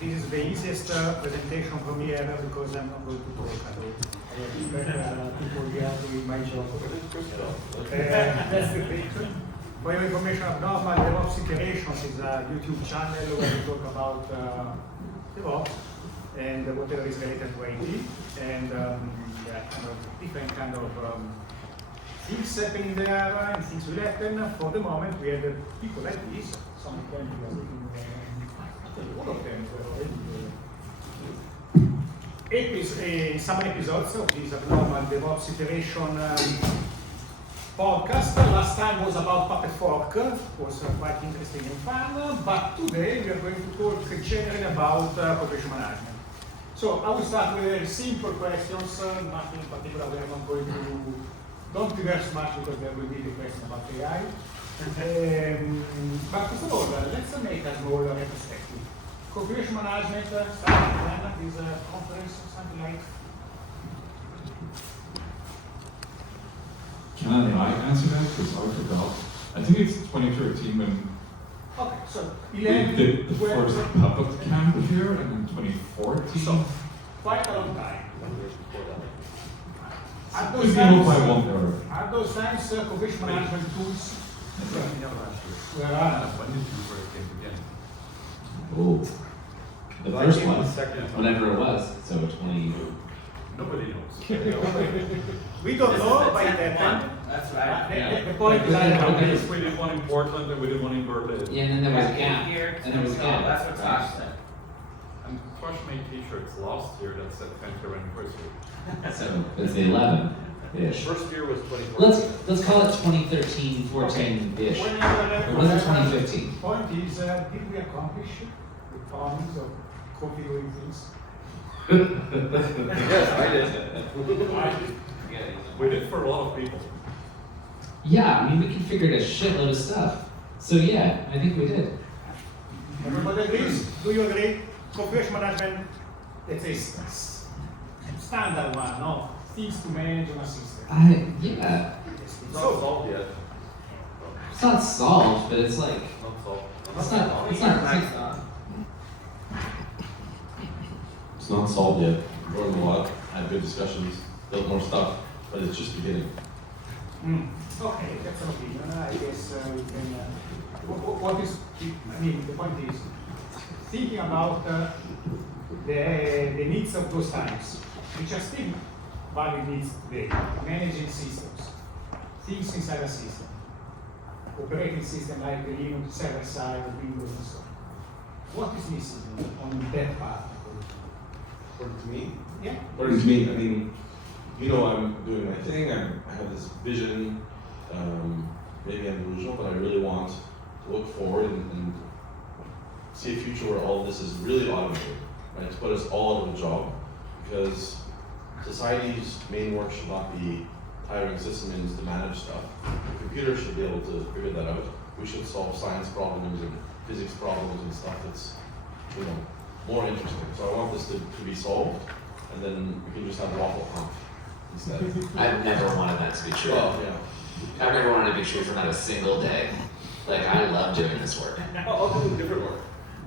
This is the easiest presentation for me ever because I'm not going to talk at all. People here doing my job. That's the thing. For your information, Abnormal DevOps Iterations is a YouTube channel where we talk about DevOps and whatever is related to IT and different kind of things happening there and things will happen. For the moment, we have people like this. Some of them are looking all of them were already some episodes of this Abnormal DevOps Iteration podcast. Last time was about Puppet Fork, it was quite interesting and fun, but today we are going to talk generally about configuration management. So I will start with very simple questions, nothing in particular. We are not going to, don't reverse much because there will be the question about AI. But first of all, let's make a small retrospective. Configuration management, starting when this conference, something like. Can I answer that? Because I forgot. I think it's 2013 when Okay, so we did the first public camp here, and in 2014. So, quite a long time. At Could those be over by times, 1 hour. at those times configuration management tools were When did you first came again? Oh, the first one, Second. whenever it was, so 20. Nobody knows. we don't know by that time. That's right. The point is, I don't know. We did one in Portland and we did one in Berlin. Yeah, and then there was a gap. Here, And there was a gap. that's what Tosh said. And Tosh made t-shirts last year that said 10th year anniversary. So it's the 11-ish. First year was 2014. Let's call it 2013, 14-ish. Or was it 2015? Point is, did we accomplish the promise of configuring things? Yes, I did. We did for a lot of people. Yeah, I mean, we configured a shitload of stuff. So yeah, I think we did. Everybody agrees? Do you agree? Configuration management, let's say, standard one, no? Things to manage on a system. Yeah, It's not solved yet. it's not solved, but it's like, Not solved. it's not. It's not solved yet. We're learning a lot, had good discussions, built more stuff, but it's just beginning. Okay, that's an opinion. I guess we can. What is? I mean, the point is thinking about the needs of those times, which are still valid needs today. Managing systems, things inside a system, operating system like Linux, server side, Windows, and so on. What is missing on that part? According to me? Yeah. According to me, I mean, you know, I'm doing my thing, I have this vision, maybe I'm delusional, but I really want to look forward and see a future where all of this is really automated, right? To put us all out of a job, because society's main work should not be hiring systems to manage stuff. The computer should be able to figure that out. We should solve science problems and physics problems and stuff that's, you know, more interesting. So I want this to be solved, and then we can just have waffle hunt instead. I've never wanted that to be true. Well, yeah. I've never wanted it to be true for not a single day. Like, I love doing this work. I'll do different work.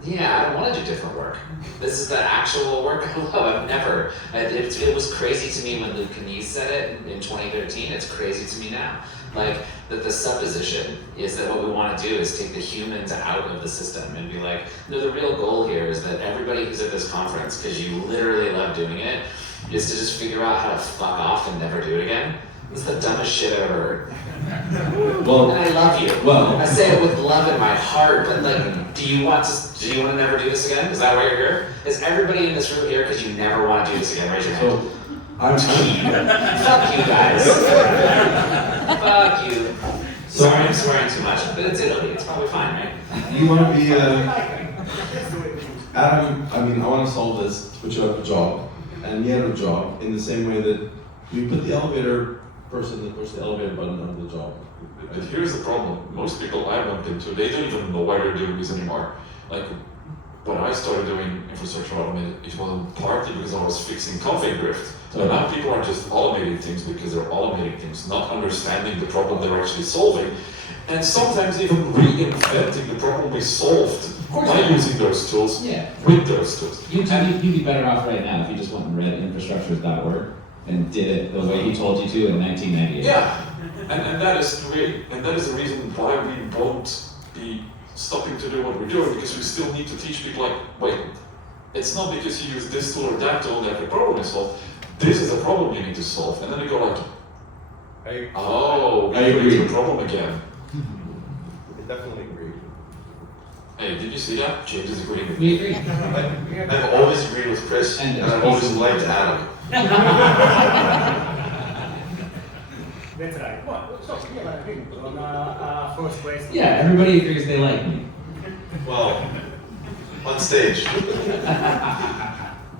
Yeah, I don't want to do different work. This is the actual work I love. I've never. It was crazy to me when Luke Knies said it in 2013. It's crazy to me now. Like, that the supposition is that what we want to do is take the humans out of the system and be like, no, the real goal here is that everybody who's at this conference, because you literally love doing it, is to just figure out how to fuck off and never do it again. It's the dumbest shit I've ever heard. Well, And I love you. well, I say it with love in my heart, but like, do you want to never do this again? Is that why you're here? Is everybody in this room here because you never want to do this again? Raise your hand. so I'm Fuck you guys. Fuck you. Sorry, I'm swearing too much, but it's Italy. It's probably fine, right? You want to be Adam, I mean, I want to solve this, to put you out of a job, and me out of a job, in the same way that we put the elevator person that pushed the elevator button out of the job. But here's the problem. Most people I bumped into, they don't even know why they're doing this anymore. Like, when I started doing infrastructure automation, it was partly because I was fixing config drift. So now people are just automating things because they're automating things, not understanding the problem they're actually solving, and sometimes even reinventing the problem we solved by using those tools, Yeah. with those tools. You'd be better off right now if you just went and read infrastructures.org and did it the way he told you to in 1998. Yeah, and that is the reason why we won't be stopping to do what we're doing, because we still need to teach people like, wait, it's not because you use this tool or that tool that the problem is solved. This is a problem you need to solve, and then they go like, oh, I we agree. created a problem again. I definitely agree. Hey, did you see that? James is agreeing with me. We agree. I've always agreed with Kris, And and I've always liked Adam. That's right. Well, so we have an agreement on first question. Yeah, everybody agrees they like me. Well, on stage.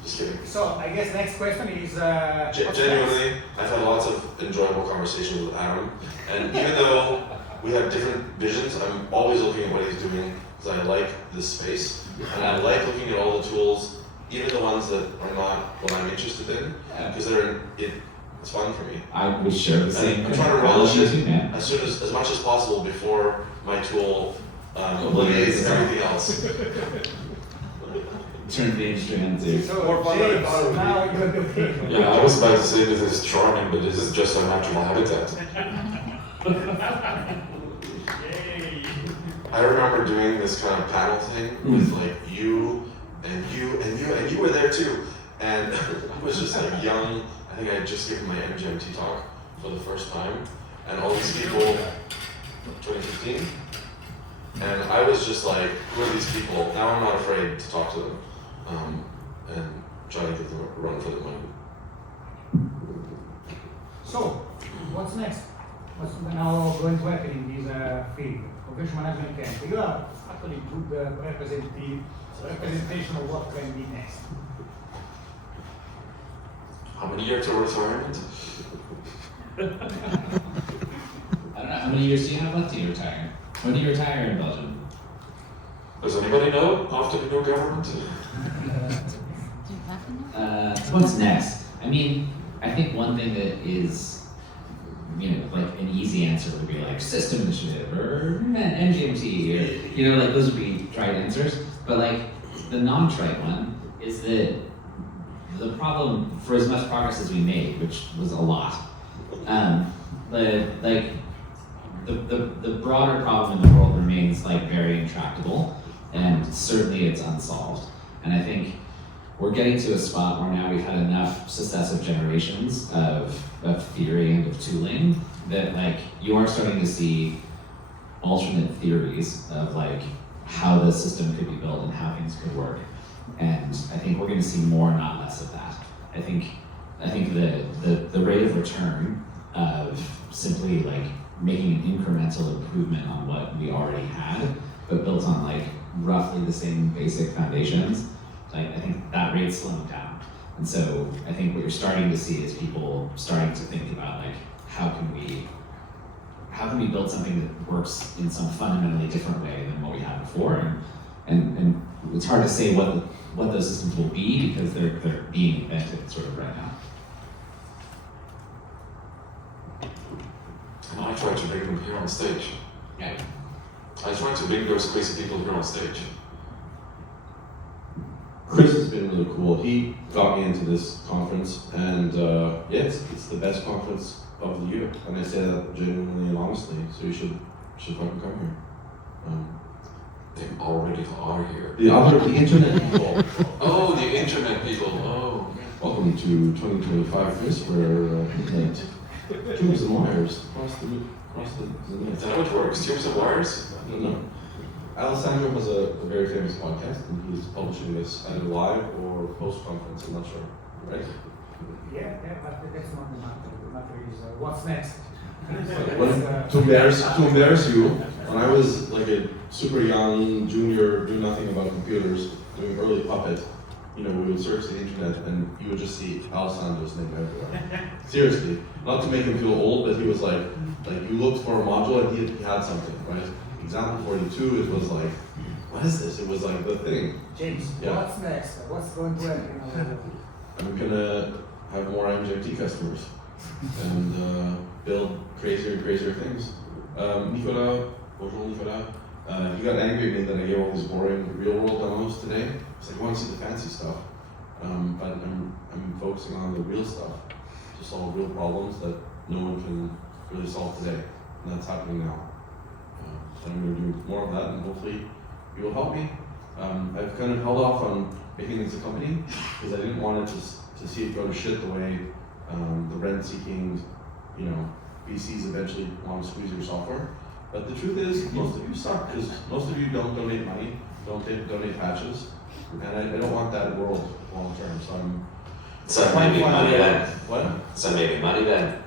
Just kidding. So I guess next question is. Genuinely, I've had lots of enjoyable conversations with Adam, and even though we have different visions, I'm always looking at what he's doing because I like this space, and I like looking at all the tools, even the ones that are not what I'm interested in, because it's fun for me. I would share the same I'm trying to relish you it too, man. as much as possible before my tool obliviates everything else. Turn the industry into. So More fun James, than I thought it would be. now you're the king. Yeah, I was about to say this is charming, but this is just our natural habitat. I remember doing this kind of panel thing with like you and you and you and you were there too. And I was just like young. I think I had just given my MGMT talk for the first time, and all these people, 2015, and I was just like, who are these people? Now I'm not afraid to talk to them, and try to give them a run for their money. So, what's next? What's now going to happen in this field? Professional management camp. You are actually good representation of what can be next. How many years to retirement? I don't know, how many years do you have left till you retire? When do you retire in Belgium? Does anybody know after the new government? What's next? I mean, I think one thing that is, like an easy answer would be like system initiative or MGMT or, like those would be trite answers. But like the non-trite one is that the problem for as much progress as we made, which was a lot, the broader problem in the world remains like very intractable, and certainly it's unsolved. And I think we're getting to a spot where now we've had enough successive generations of theory and of tooling that like you are starting to see alternate theories of like how the system could be built and how things could work. And I think we're going to see more, not less of that. I think the rate of return of simply like making an incremental improvement on what we already had, but built on like roughly the same basic foundations, like I think that rate's slowing down. And so I think what you're starting to see is people starting to think about like how can we build something that works in some fundamentally different way than what we had before, and it's hard to say what those systems will be because they're being invented sort of right now. And I try to bring them here on stage. Yeah. I try to bring those crazy people here on stage. Kris has been really cool. He got me into this conference, and it's the best conference of the year. And I say that genuinely and honestly. So you should fucking come here. They already are here. The internet people. Oh, the internet people. Oh. Welcome to 2025 Kris, where Tubes and Wires across the Is net. that how it works? Tubes and wires? I don't know. Alessandro has a very famous podcast, and he's publishing this either live or post-conference, I'm not sure, right? Yeah, but that's not the matter. The matter is what's next. To embarrass you, when I was like a super young junior, doing nothing about computers, doing early Puppet, we would search the internet and you would just see Alessandro's name everywhere. Seriously, not to make him feel old, but he was like you looked for a module and he had something, right? Example 42, it was like, what is this? It was like the thing. James, Yeah. what's next? What's going to happen? I'm gonna have more MGMT customers and build crazier things. Nicolas, bonjour Nicolas. he got angry at me that I gave all these boring real world demos today. He's like, I want to see the fancy stuff, but I'm focusing on the real stuff to solve real problems that no one can really solve today, and that's happening now. So I'm going to do more of that, and hopefully you will help me. I've kind of held off on making this a company because I didn't want it to see it go to shit the way the rent-seeking, VCs eventually want to squeeze your software. But the truth is, most of you suck because most of you don't donate money, don't donate patches, and I don't want that world long term. So So maybe money then. What? So maybe money then.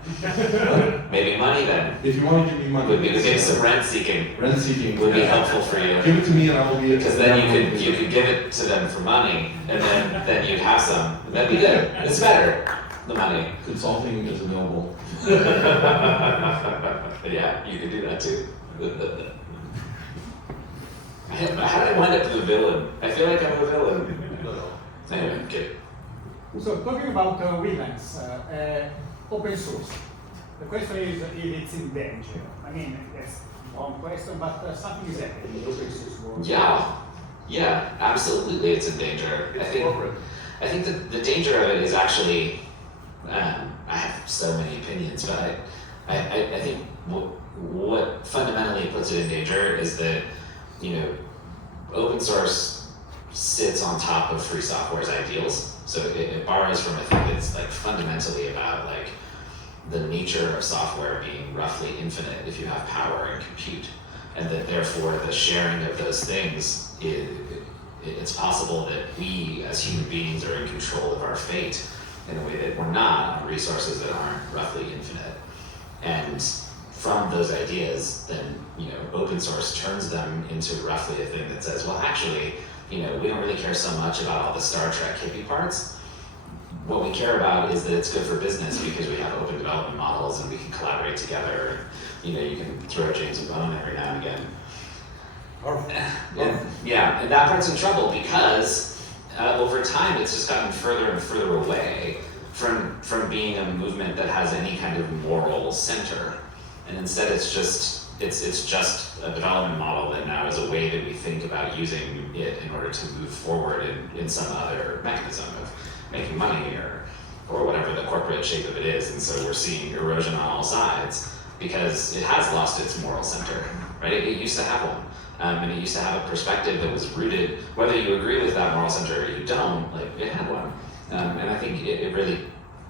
Maybe money then. If you want to give me money, Would be maybe some rent seeking would be helpful for you. Give it to me and I will be. Because then you could give it to them for money, and then you'd have some. That'd be good. It's better. The money. Consulting is available. Yeah, you could do that too. How did I wind up the villain? I feel like I'm a villain. Anyway, good. So talking about Wheelance, open source. The question is if it's in danger. I mean, that's one question, but something is happening in the open source world. Yeah, absolutely, it's in danger. I think that the danger of it is actually, I have so many opinions, but I think what fundamentally puts it in danger is that, open source sits on top of free software's ideals. So it borrows from a thing that's like fundamentally about like the nature of software being roughly infinite if you have power and compute, and that therefore the sharing of those things it's possible that we as human beings are in control of our fate in a way that we're not on resources that aren't roughly infinite. And from those ideas, then open source turns them into roughly a thing that says, well, actually, we don't really care so much about all the Star Trek hippie parts. What we care about is that it's good for business because we have open development models and we can collaborate together. You can throw James a bone every now and again. Yeah, and that part's in trouble because over time it's just gotten further and further away from being a movement that has any kind of moral center. And instead it's just a development model that now is a way that we think about using it in order to move forward in some other mechanism of making money or whatever the corporate shape of it is. And so we're seeing erosion on all sides because it has lost its moral center, right? It used to have one. And it used to have a perspective that was rooted, whether you agree with that moral center or you don't, like it had one. And I think it really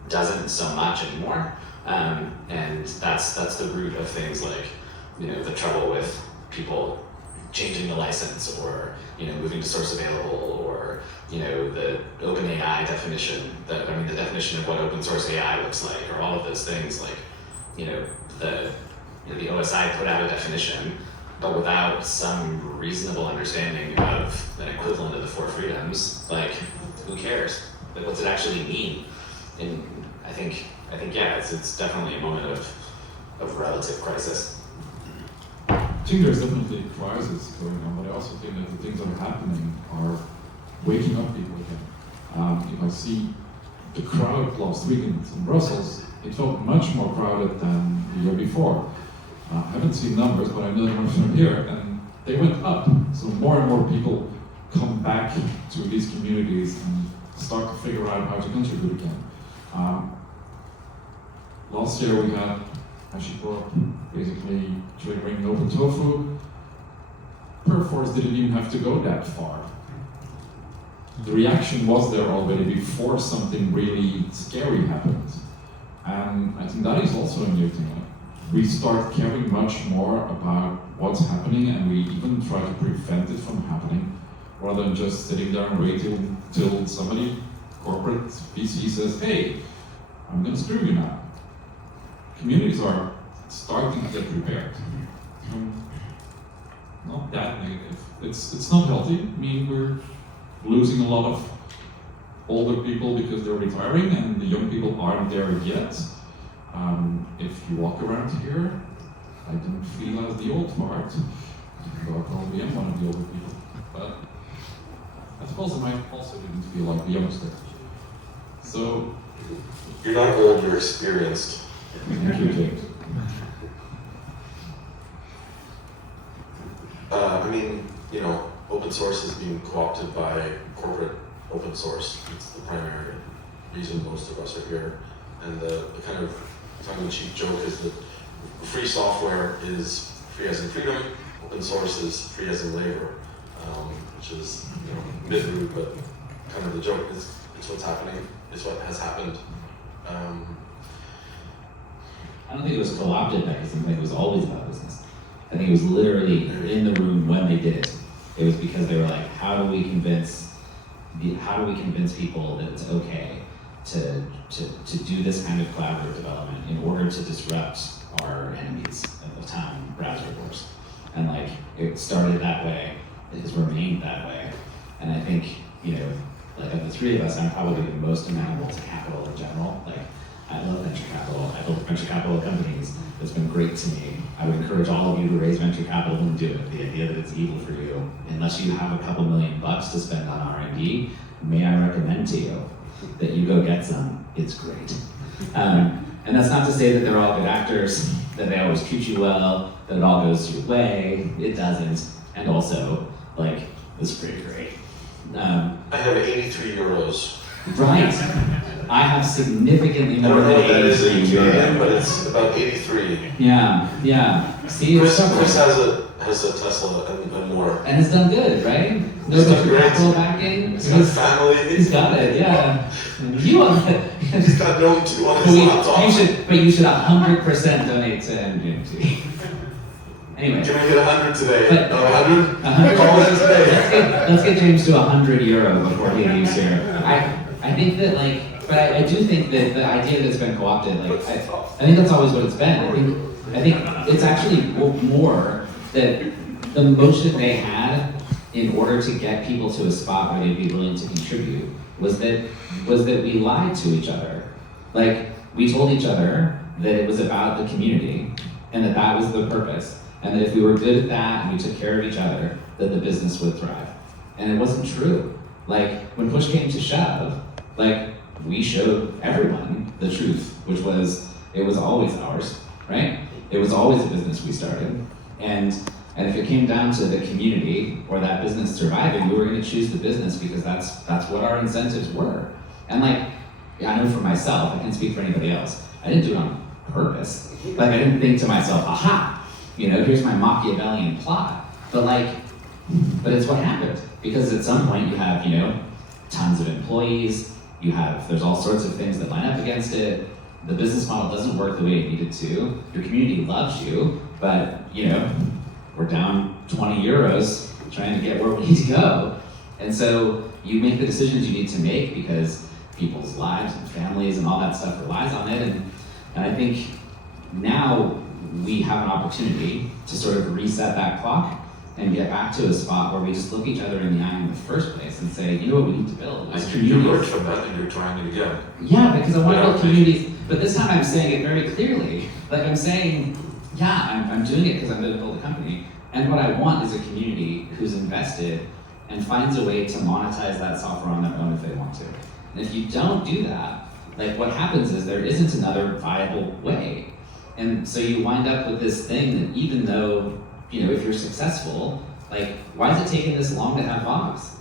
doesn't so much anymore. And that's the root of things like, the trouble with people changing the license or, moving to source available or, the open AI definition, the definition of what open source AI looks like, or all of those things like, the OSI put out a definition, but without some reasonable understanding of an equivalent of the four freedoms, like, who cares? Like, what's it actually mean? And I think yeah, it's definitely a moment of relative crisis. I think there's definitely a crisis going on, but I also think that the things that are happening are waking up people again. If I see the crowd last weekend in Brussels, it felt much more crowded than the year before. I haven't seen numbers, but I know them from here, and they went up. So more and more people come back to these communities and start to figure out how to contribute again. Last year we had HashiCorp basically triggering Open Tofu. Perforce didn't even have to go that far. The reaction was there already before something really scary happened. And I think that is also a new thing. We start caring much more about what's happening, and we even try to prevent it from happening, rather than just sitting there and waiting till somebody, corporate VC says, hey, I'm gonna screw you now. Communities are starting to get prepared. Not that negative. It's not healthy. I mean, we're losing a lot of older people because they're retiring, and the young people aren't there yet. If you walk around here, I don't feel as the old part. Though I probably am one of the older people. But I suppose I also didn't feel like the youngster. So You're not old, you're experienced. thank you, James. I'm source is being co-opted by corporate open source. It's the primary reason most of us are here. And the kind of tongue-in-cheek joke is that free software is free as in freedom, open source is free as in labor, which is mid-root, but kind of the joke is it's what's happening, it's what has happened. I don't think it was co-opted because I think it was always about business. I think it was literally in the room when they did it. It was because they were like, how do we convince people that it's okay to do this kind of collaborative development in order to disrupt our enemies at the time, browser wars. And like it started that way, it has remained that way. And I think, like of the three of us, I'm probably the most amenable to capital in general. Like I love venture capital. I built venture capital companies. It's been great to me. I would encourage all of you to raise venture capital and do it. The idea that it's evil for you, unless you have a couple $1,000,000 to spend on R&D, may I recommend to you that you go get some. It's great. And that's not to say that they're all good actors, that they always treat you well, that it all goes your way. It doesn't. And also, like, it's pretty great. I have 83 euros. Right. I have significantly I more don't know than what that is in 83 Canadian, euros. but it's about 83. Yeah. See, it's Chris something. has a Tesla and more. And it's done good, right? No It's done venture great. capital backing. He's got family. He's got it, yeah. You on it. He's got no two on his laptop. You should 100% donate to MGMT. Anyway. Can we get 100 today? But- No, 100? 100. Call it today. Let's get James to €100 before he leaves here. I think that but I do think that the idea that's been co-opted, I think that's always what it's been. I think it's actually more that the motion they had in order to get people to a spot where they'd be willing to contribute was that we lied to each other. Like we told each other that it was about the community and that was the purpose. And that if we were good at that and we took care of each other, that the business would thrive. And it wasn't true. Like, when push came to shove, we showed everyone the truth, which was, it was always ours, right? It was always a business we started. And if it came down to the community or that business surviving, we were gonna choose the business because that's what our incentives were. And I know for myself, I can't speak for anybody else, I didn't do it on purpose. I didn't think to myself, aha, here's my Machiavellian plot. But it's what happened. Because at some point you have, tons of employees, there's all sorts of things that line up against it. The business model doesn't work the way it needed to. Your community loves you, but we're down 20 euros trying to get where we need to go. And so you make the decisions you need to make because people's lives and families and all that stuff relies on it. And I think now we have an opportunity to sort of reset that clock and get back to a spot where we just look each other in the eye in the first place and say, you know what we need to build? And you learned from that and you're trying it again. Yeah, because I want to build communities. But this time I'm saying it very clearly. I'm saying, yeah, I'm doing it because I'm going to build a company. And what I want is a community who's invested and finds a way to monetize that software on their own if they want to. And if you don't do that, what happens is there isn't another viable way. And so you wind up with this thing that even though, if you're successful, why is it taking this long to have Vox?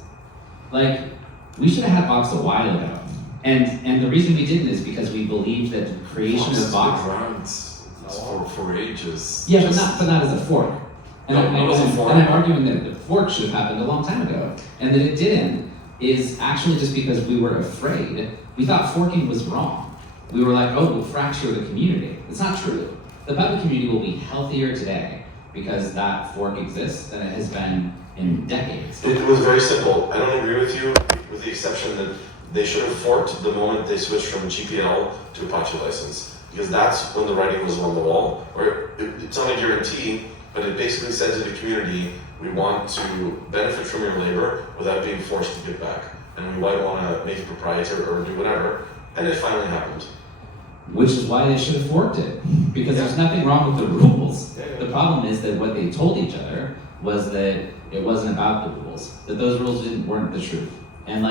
We should have had Vox a while ago. And the reason we didn't is because we believed that the creation of Vox. For ages. Yeah, but not as a fork. And I'm arguing that the fork should have happened a long time ago. And that it didn't is actually just because we were afraid. We thought forking was wrong. We were like, oh, we'll fracture the community. It's not true. The public community will be healthier today because that fork exists than it has been in decades. It was very simple. I don't agree with you, with the exception that they should have forked the moment they switched from GPL to Apache license, because that's when the writing was on the wall. Or it's not a guarantee, but it basically said to the community, we want to benefit from your labor without being forced to give back. And we might want to make it proprietary or do whatever. And it finally happened. Which is why they should have forked it, because there's nothing wrong with the rules. The problem is that what they told each other was that it wasn't about the rules, that those rules weren't the truth. And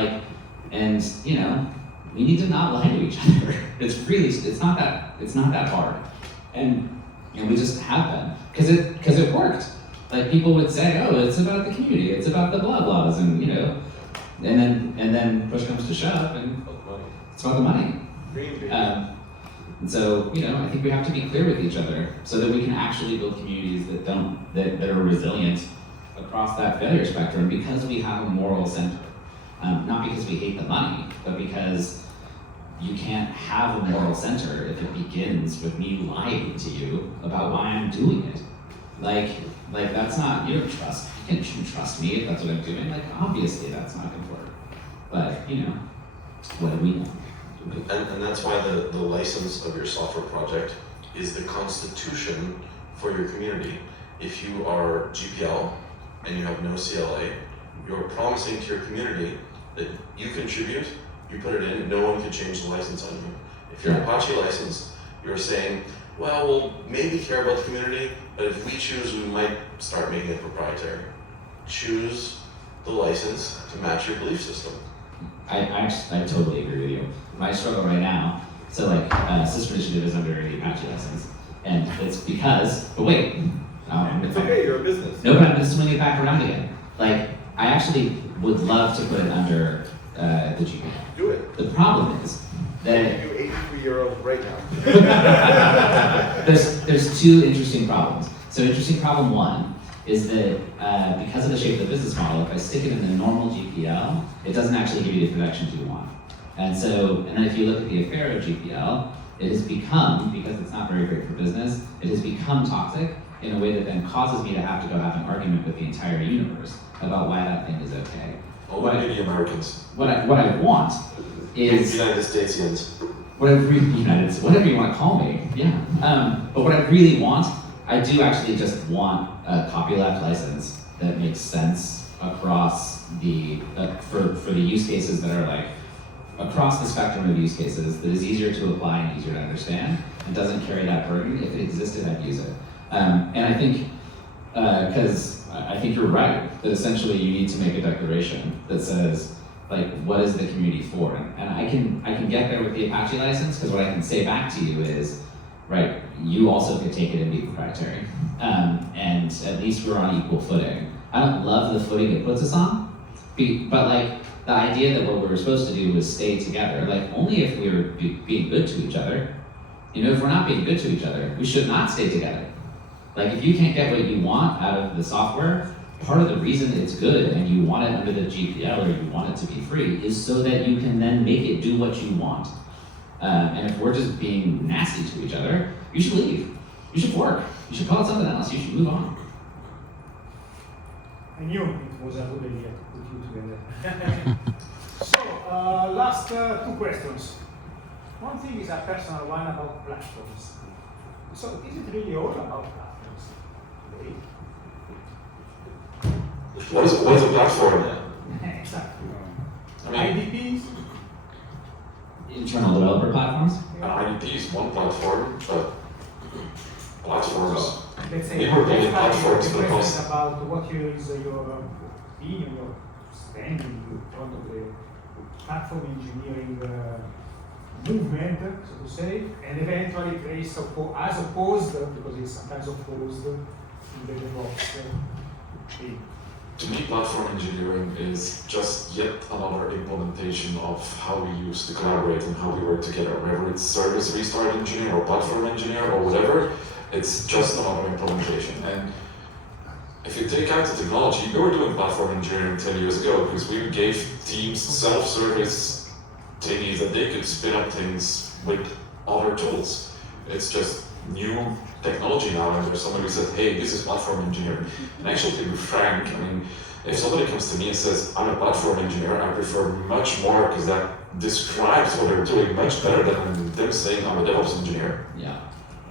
we need to not lie to each other. It's not that hard. And we just have been, because it worked. Like people would say, oh, it's about the community, it's about the blah blahs, and you know, and then push comes to shove, and it's about the money. And so, you know, I think we have to be clear with each other so that we can actually build communities that are resilient across that failure spectrum because we have a moral center. Not because we hate the money, but because you can't have a moral center if it begins with me lying to you about why I'm doing it. Like that's not, you shouldn't trust me if that's what I'm doing. Like, obviously that's not gonna work. But, you know, what do we know? And that's why the license of your software project is the constitution for your community. If you are GPL and you have no CLA, you're promising to your community that you contribute, you put it in, no one can change the license on you. If you're Apache licensed, you're saying, well, we'll maybe care about the community, but if we choose, we might start making it proprietary. Choose the license to match your belief system. I totally agree with you. My struggle right now, so like Sister Initiative is under the Apache license, and it's because, but wait, It's okay, you're a business. no, but I'm gonna swing it back around again. Like, I actually would love to put it under the GPL. Do it. The problem is that You 83 euros right now. there's two interesting problems. So interesting problem one is that because of the shape of the business model, if I stick it in the normal GPL, it doesn't actually give you the protections you want. And then if you look at the affair of GPL, it has become, because it's not very great for business, it has become toxic in a way that then causes me to have to go have an argument with the entire universe about why that thing is okay. Only the Americans. What I want is United Statesians. whatever you want to call me, yeah. But what I really want, I do actually just want a copyleft license that makes sense across the for the use cases that are like across the spectrum of use cases, that is easier to apply and easier to understand, and doesn't carry that burden. If it existed, I'd use it. And I think because I think you're right that essentially you need to make a declaration that says, like, what is the community for? And I can get there with the Apache license, because what I can say back to you is, right, you also could take it and be proprietary. And at least we're on equal footing. I don't love the footing it puts us on, but like the idea that what we were supposed to do was stay together, like only if we were being good to each other. You know, if we're not being good to each other, we should not stay together. Like if you can't get what you want out of the software, part of the reason it's good and you want it under the GPL or you want it to be free is so that you can then make it do what you want. And if we're just being nasty to each other, you should leave. You should work. You should call it something else. You should move on. I knew it was a good idea to put you together. So, last two questions. One thing is a personal one about platforms. So, is it really all about platforms today? What is a platform? Exactly. I mean, IDPs? Internal developer platforms? IDP is one platform, but platforms. Let's say, People are building platforms the for the question past. about what is your opinion, your standing in front of the platform engineering movement, so to say, and eventually Kris as opposed, because it's sometimes opposed in the DevOps thing. To me, platform engineering is just yet another implementation of how we used to collaborate and how we work together. Whether it's service restart engineer or platform engineer or whatever, it's just another implementation. And if you take out the technology, we were doing platform engineering 10 years ago because we gave teams self-service thingies that they could spin up things with other tools. It's just new technology now, and there's somebody who said, hey, this is platform engineering. And actually, to be frank, I mean, if somebody comes to me and says, I'm a platform engineer, I prefer much more because that describes what they're doing much better than them saying, I'm a DevOps engineer. Yeah.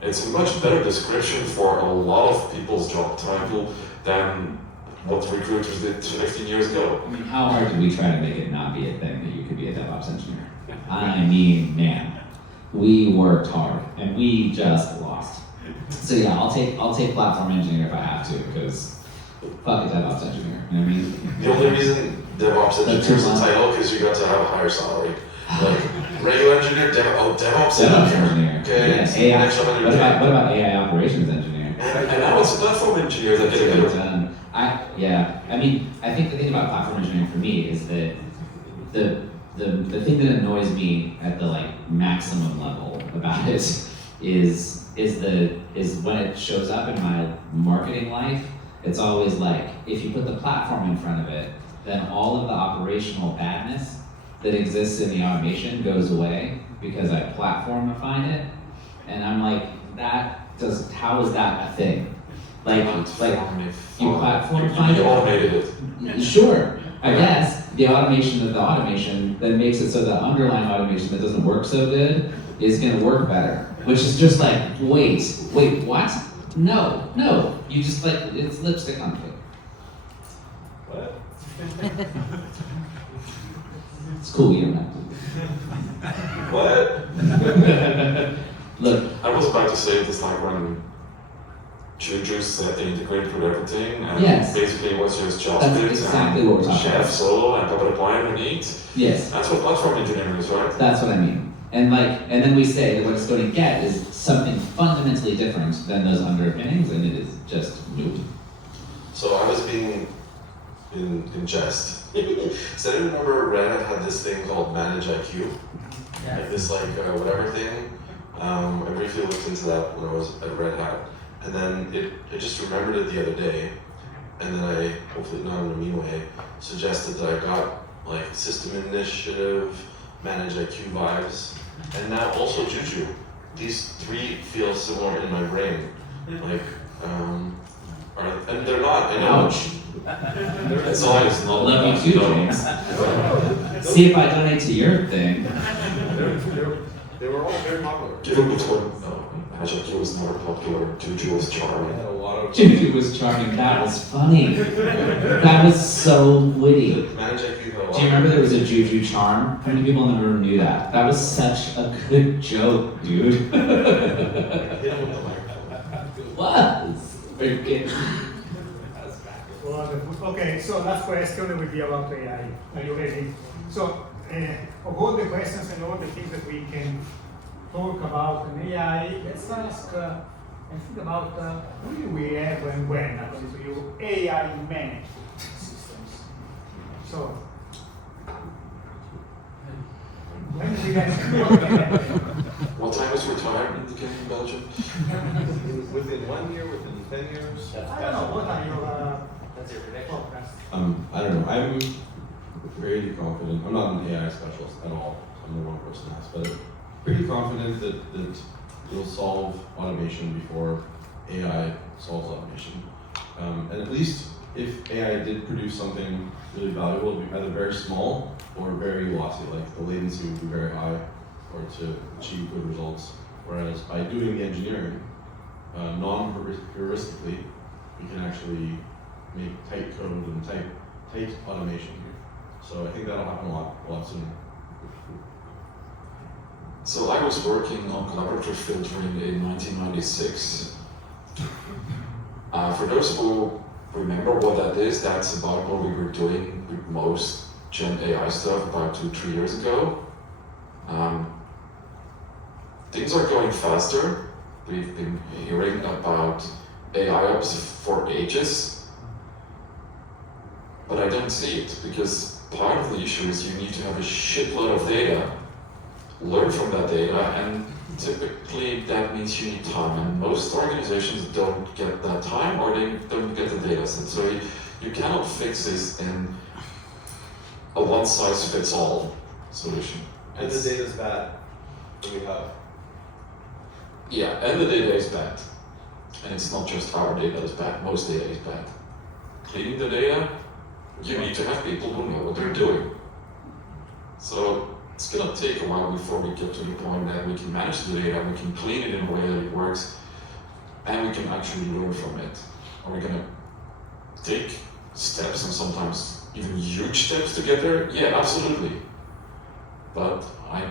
It's a much better description for a lot of people's job title than what recruiters did 15 years ago. I mean, how hard did we try to make it not be a thing that you could be a DevOps engineer? I mean, man, we worked hard and we just lost. So yeah, I'll take platform engineer if I have to, because fuck a DevOps engineer. You know what I mean? The only reason DevOps engineer is a title because you got to have a higher salary. Like regular engineer, DevOps DevOps engineer. Okay. Yeah, AI. Next up on your What team. about AI operations engineer? And now it's a platform engineer that Get get it it. done. I mean, I think the thing about platform engineering for me is that the thing that annoys me at the like maximum level about it is when it shows up in my marketing life. It's always like if you put the platform in front of it, then all of the operational badness that exists in the automation goes away because I platformify it, and I'm like, how is that a thing? Like you platformify You it. automated it. Sure, I guess the automation of the automation that makes it so the underlying automation that doesn't work so good is going to work better, which is just like, wait, what? No, you just like, it's lipstick on cake. What? It's cool, you don't have What? to. Look, I was about to say this like when Juju said they integrate with everything, and Yes. basically it was just That's JavaScript exactly and what we're talking Chef, about. Solo, and Papa Deploy and Neat. yes, That's what platform engineering is, right? that's what I mean. And then we say that what it's going to get is something fundamentally different than those underpinnings, and it is just nope. So I was being in jest. So I remember Red Hat had this thing called Manage IQ, like this whatever thing. I briefly looked into that when I was at Red Hat, and then I just remembered it the other day, and then I, hopefully not in a mean way, suggested that I got like system initiative, Manage IQ vibes, and now also Juju. These three feel similar in my brain, like, and they're not. I know. Ouch. It's always I not. love you too, James. See if I donate to your thing. They were all very popular. Given between Magic was more popular, Juju was I charming. had a lot of Juju was charming. That was funny. That was so witty. Manage IQ had a lot. Do you remember there was a Juju charm? How many people in the room knew that? That was such a good joke, dude. Hit him with the microphone. It was. Are you kidding? Wonderful. Okay, so last question will be about AI. Are you ready? So, of all the questions and all the things that we can talk about in AI, let's ask and think about who do we have and when, according to you, AI managed systems. So, when did you guys What time is retirement again in Belgium? Within 1 year, within 10 years? I don't know, what are your That's your prediction. forecasts? I don't know. I'm pretty confident. I'm not an AI specialist at all. I'm the wrong person to ask, but pretty confident that it'll solve automation before AI solves automation. And at least if AI did produce something really valuable, it would be either very small or very lossy, like the latency would be very high or to achieve good results. Whereas by doing the engineering, non-heuristically, we can actually make tight code and tight automation. So I think that'll happen a lot sooner. So I was working on collaborative filtering in 1996. For those who remember what that is, that's about what we were doing with most Gen AI stuff about 2-3 years ago. Things are going faster. We've been hearing about AI ops for ages, but I don't see it because part of the issue is you need to have a shitload of data, learn from that data, and typically that means you need time, and most organizations don't get that time or they don't get the data set. So you cannot fix this in a one-size-fits-all solution. And the data's bad that we have. Yeah, and the data is bad. And it's not just our data that's bad, most data is bad. Cleaning the data, you need to have people who know what they're doing. So it's gonna take a while before we get to the point that we can manage the data, we can clean it in a way that it works, and we can actually learn from it. Are we gonna take steps and sometimes even huge steps to get there? Yeah, absolutely. But I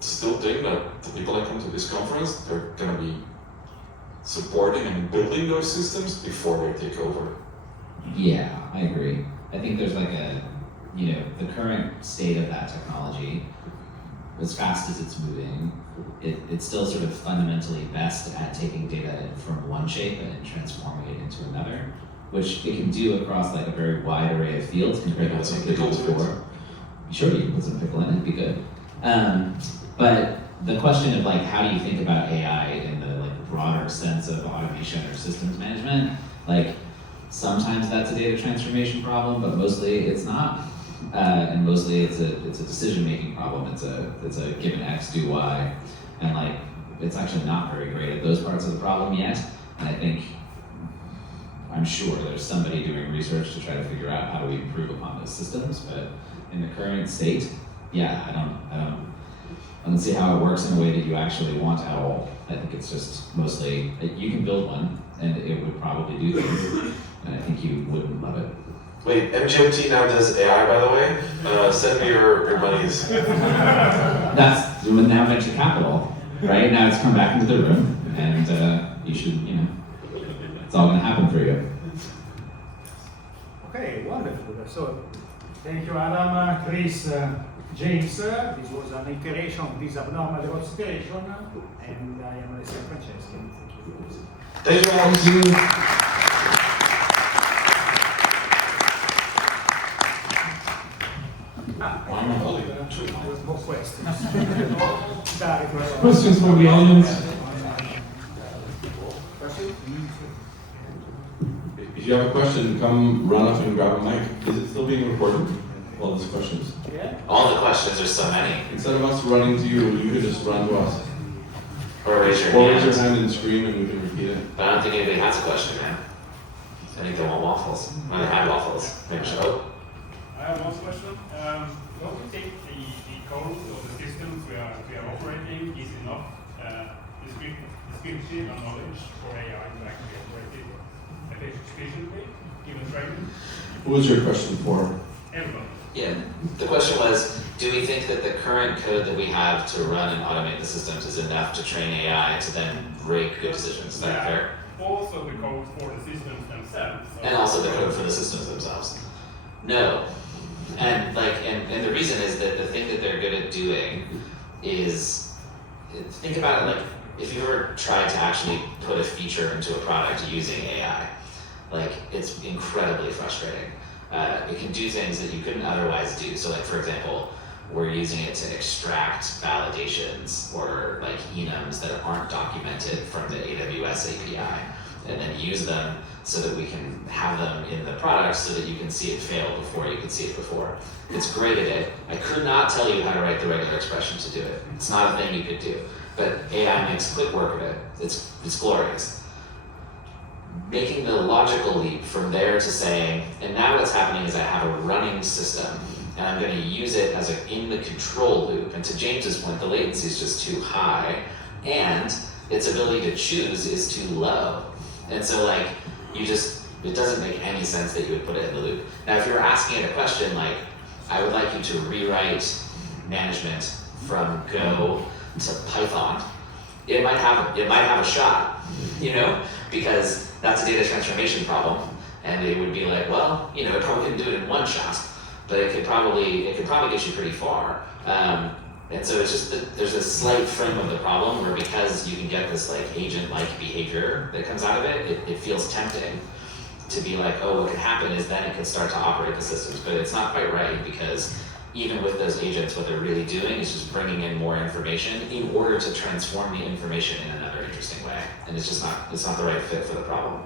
still think that the people that come to this conference, they're gonna be supporting and building those systems before they take over. Yeah, I agree. I think there's like the current state of that technology, as fast as it's moving, it's still sort of fundamentally best at taking data from one shape and transforming it into another, which it can do across like a very wide array of fields compared to what it could do before. Sure, you can put some pickle in it, it'd be good. But the question of like, how do you think about AI in the like broader sense of automation or systems management? Like, sometimes that's a data transformation problem, but mostly it's not. And mostly it's a decision-making problem. It's a given X, do Y, and like it's actually not very great at those parts of the problem yet. And I think, I'm sure there's somebody doing research to try to figure out how do we improve upon those systems. But in the current state, yeah, I don't see how it works in a way that you actually want at all. I think it's just mostly you can build one and it would probably do things, and I think you wouldn't love it. Wait, MGMT now does AI, by the way. Send me your monies. That's now venture capital, right? Now it's come back into the room, and you should, it's all going to happen for you. Okay, wonderful. So, thank you, Adam, Kris, James. This was an iteration of this abnormal DevOps iteration, and I am Alessandro Franceschi. Thank you. Thank you. More questions. Questions from the audience? If you have a question, come run up and grab a mic. Is it still being recorded? All those questions. Yeah. All the questions, there's so many. Instead of us running to you, you could just run to us. Or raise your Or hand. raise your hand and scream and we can repeat it. But I don't think anybody has a question, man. I think they want waffles. Well, they had waffles. Maybe show. I have one question. Don't you think the code or the systems we are operating is enough descriptive and knowledge for AI to actually operate it efficiently, given training? Who was your question for? Everybody. Yeah. The question was, do we think that the current code that we have to run and automate the systems is enough to train AI to then make good decisions? Is that fair? Also the code for the systems themselves. So And also the code for the systems themselves. No. And and the reason is that the thing that they're good at doing is, think about it like, if you ever tried to actually put a feature into a product using AI, like, it's incredibly frustrating. It can do things that you couldn't otherwise do. So like, for example, we're using it to extract validations or like enums that aren't documented from the AWS API, and then use them so that we can have them in the product so that you can see it fail before you could see it before. It's great at it. I could not tell you how to write the regular expression to do it. It's not a thing you could do. But AI makes quick work of it. It's glorious. Making the logical leap from there to saying, and now what's happening is I have a running system, and I'm going to use it as in the control loop. And to James's point, the latency is just too high, and its ability to choose is too low. And so like, it doesn't make any sense that you would put it in the loop. Now, if you were asking it a question like, I would like you to rewrite management from Go to Python, it might have a shot, because that's a data transformation problem. And it would be like, well, it probably couldn't do it in one shot, but it could probably get you pretty far. And so it's just that there's a slight frame of the problem where, because you can get this like agent-like behavior that comes out of it, it feels tempting to be like, oh, what could happen is then it could start to operate the systems. But it's not quite right, because even with those agents, what they're really doing is just bringing in more information in order to transform the information in another interesting way. And it's not the right fit for the problem.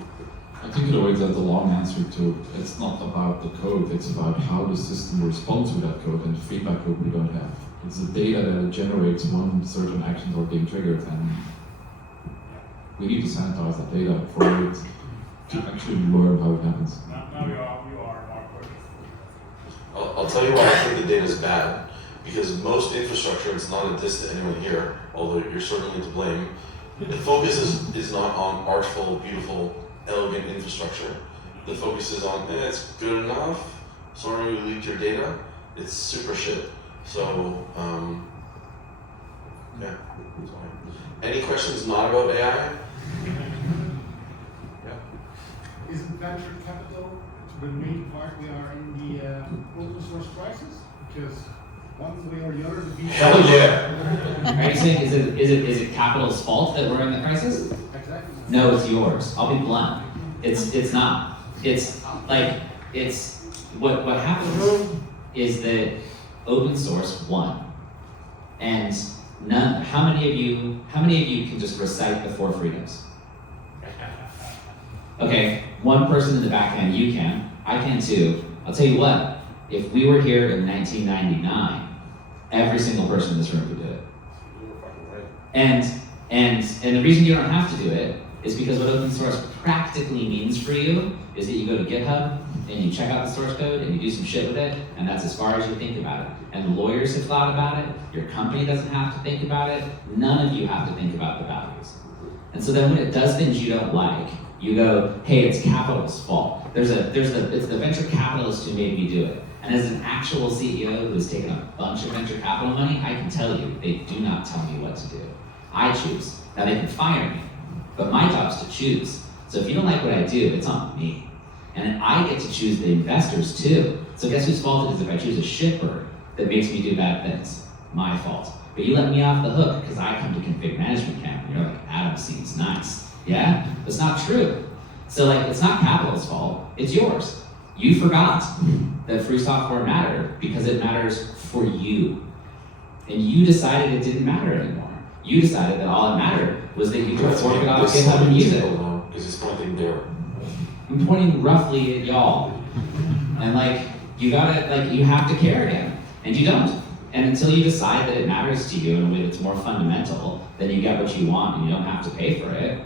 I think in a way that's a long answer to, it's not about the code, it's about how the system will respond to that code and the feedback loop we don't have. It's the data that it generates when certain actions are being triggered, and we need to sanitize that data for it to actually learn how it happens. Now you are working. I'll tell you why I think the data is bad. Because most infrastructure, it's not a diss to anyone here, although you're certainly to blame. The focus is not on artful, beautiful, elegant infrastructure. The focus is on, it's good enough. Sorry we leaked your data. It's super shit. So, yeah, that's fine. Any questions not about AI? Yeah. Isn't venture capital the main part we are in the open source crisis? Because One way or the other, the Hell yeah! Are you saying is it capital's fault that we're in the crisis? Exactly. No, it's yours. I'll be blunt. It's not. It's like what happens is that open source won, and none. How many of you can just recite the 4 freedoms? Okay, one person in the back end, you can. I can too. I'll tell you what. If we were here in 1999, every single person in this room could do it. You were fucking right. And the reason you don't have to do it is because what open source practically means for you is that you go to GitHub and you check out the source code and you do some shit with it, and that's as far as you think about it. And lawyers have thought about it, your company doesn't have to think about it, none of you have to think about the values. And so then when it does things you don't like, you go, hey, it's capital's fault. It's the venture capitalist who made me do it. And as an actual CEO who's taken a bunch of venture capital money, I can tell you, they do not tell me what to do. I choose. Now they can fire me, but my job's to choose. So if you don't like what I do, it's on me. And I get to choose the investors too. So guess whose fault it is if I choose a shitbird that makes me do bad things? My fault. But you let me off the hook because I come to config management camp and you're like, Adam seems nice. Yeah? That's not true. So like, it's not capital's fault, it's yours. You forgot that free software mattered because it matters for you. And you decided it didn't matter anymore. You decided that all that mattered was that you could work it off GitHub and use it. Because it's pointing there. I'm pointing roughly at y'all. And like, you have to care again. And you don't. And until you decide that it matters to you in a way that's more fundamental, then you get what you want and you don't have to pay for it,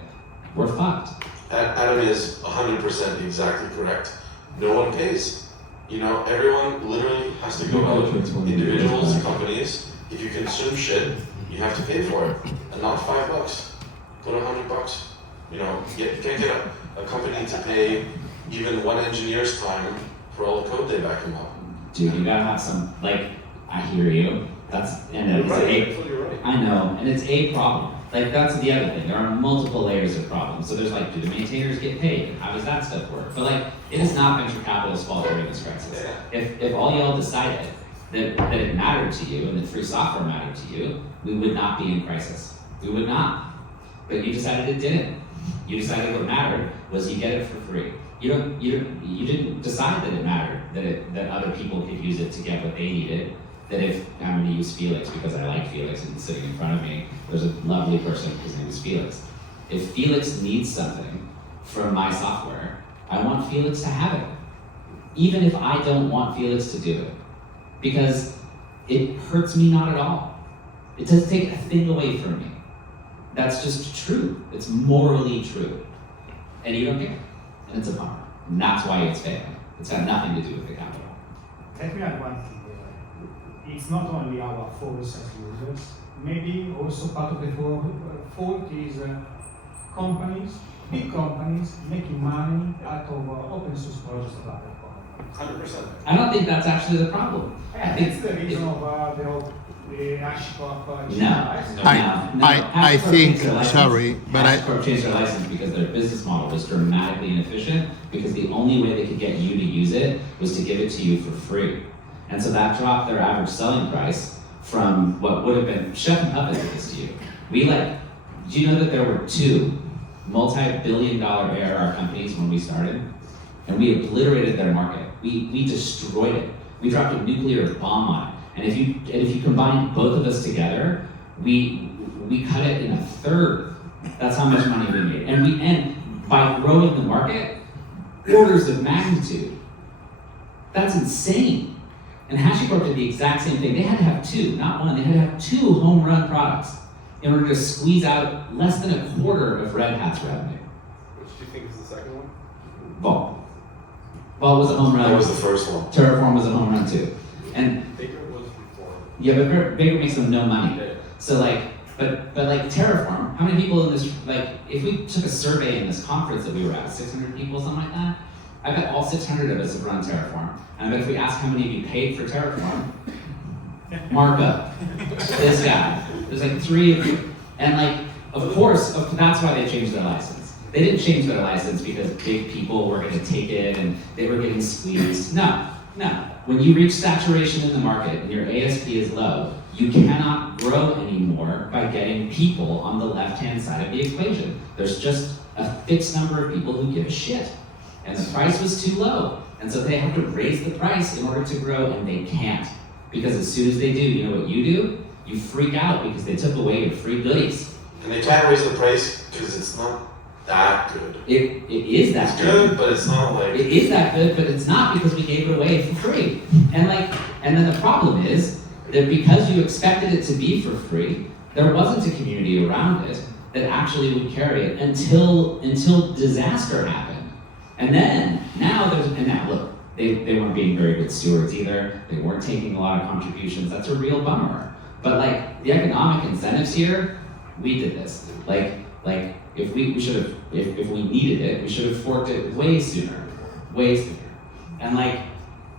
we're fucked. Adam is 100% exactly correct. No one pays. You know, everyone literally has to go out, individuals, companies. If you consume shit, you have to pay for it. And not $5. Put $100. You know, you can't get a company to pay even one engineer's time for all the code they back them up. Dude, you gotta have some, like, I hear you. I know, and it's a problem. Like, that's the other thing. There are multiple layers of problems. So there's like, do the maintainers get paid? How does that stuff work? But like, it is not venture capital's fault during this crisis. If all y'all decided that it mattered to you and that free software mattered to you, we would not be in crisis. We would not. But you decided it didn't. You decided what mattered was you get it for free. You didn't decide that it mattered, that other people could use it to get what they needed. That if I'm going to use Felix because I like Felix and sitting in front of me, there's a lovely person whose name is Felix. If Felix needs something from my software, I want Felix to have it. Even if I don't want Felix to do it. Because it hurts me not at all. It doesn't take a thing away from me. That's just true. It's morally true. And you don't care. And it's a bummer. And that's why it's failing. It's got nothing to do with the capital. Let me add one thing. It's not only our fault as users, maybe also part of the fault is companies, big companies, making money out of open source projects of other companies. 100%. I don't think that's actually the problem. I think That's the reason of the HashiCorp I think, sorry, but HashiCorp changed their license because their business model was dramatically inefficient because the only way they could get you to use it was to give it to you for free. And so that dropped their average selling price from what would have been, Chef and Puppet did this to you. Do you know that there were 2 multi-billion-dollar ARR companies when we started? And we obliterated their market. We destroyed it. We dropped a nuclear bomb on it. And if you combine both of us together, we cut it in a third. That's how much money we made. And by growing the market, orders of magnitude. That's insane. And HashiCorp did the exact same thing. They had to have 2, not 1. They had to have 2 home run products in order to squeeze out less than a quarter of Red Hat's revenue. Which do you think is the second one? Vault. Vault was a home run. That was the first one. Terraform was a home run too. And Baker was before. yeah, but Baker makes them no money. So like, but like Terraform, how many people in this, like, if we took a survey in this conference that we were at, 600 people, something like that, I bet all 600 of us have run Terraform. And I bet if we ask how many of you paid for Terraform, markup, this guy, there's like 3 of you. And like, of course, that's why they changed their license. They didn't change their license because big people were gonna take it and they were getting squeezed. No. when you reach saturation in the market and your ASP is low, you cannot grow anymore by getting people on the left-hand side of the equation. There's just a fixed number of people who give a shit. And the price was too low. And so they have to raise the price in order to grow, and they can't. Because as soon as they do, you know what you do? You freak out because they took away your free goodies. And they can't raise the price because it's not that good. It is that It's good, but it's not like... It is that good, but it's not because we gave it away for free. And then the problem is that because you expected it to be for free, there wasn't a community around it that actually would carry it until disaster happened. And then, now look, they weren't being very good stewards either. They weren't taking a lot of contributions. That's a real bummer. But like, the economic incentives here, we did this. Like if we should have, if we needed it, we should have forked it way sooner. And like,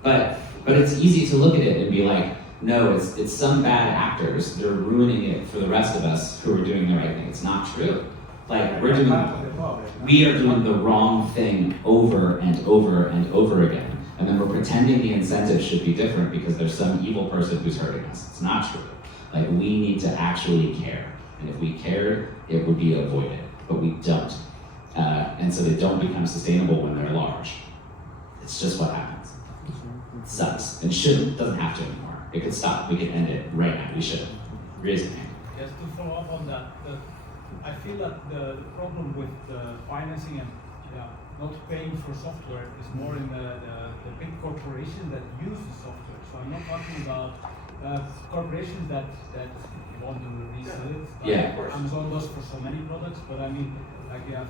but it's easy to look at it and be like, no, it's some bad actors. They're ruining it for the rest of us who are doing the right thing. It's not true. Like, we are doing the wrong thing over and over and over again. And then we're pretending the incentives should be different because there's some evil person who's hurting us. It's not true. Like, we need to actually care. And if we cared, it would be avoided. But we don't. And so they don't become sustainable when they're large. It's just what happens. It sucks. And doesn't have to anymore. It could stop. We could end it right now. We should. Raise your hand. Just to follow up on that, I feel that the problem with financing and not paying for software is more in the big corporations that use the software. So I'm not talking about corporations that want to resell it. Yeah. Amazon does for so many products, but I mean, like you have,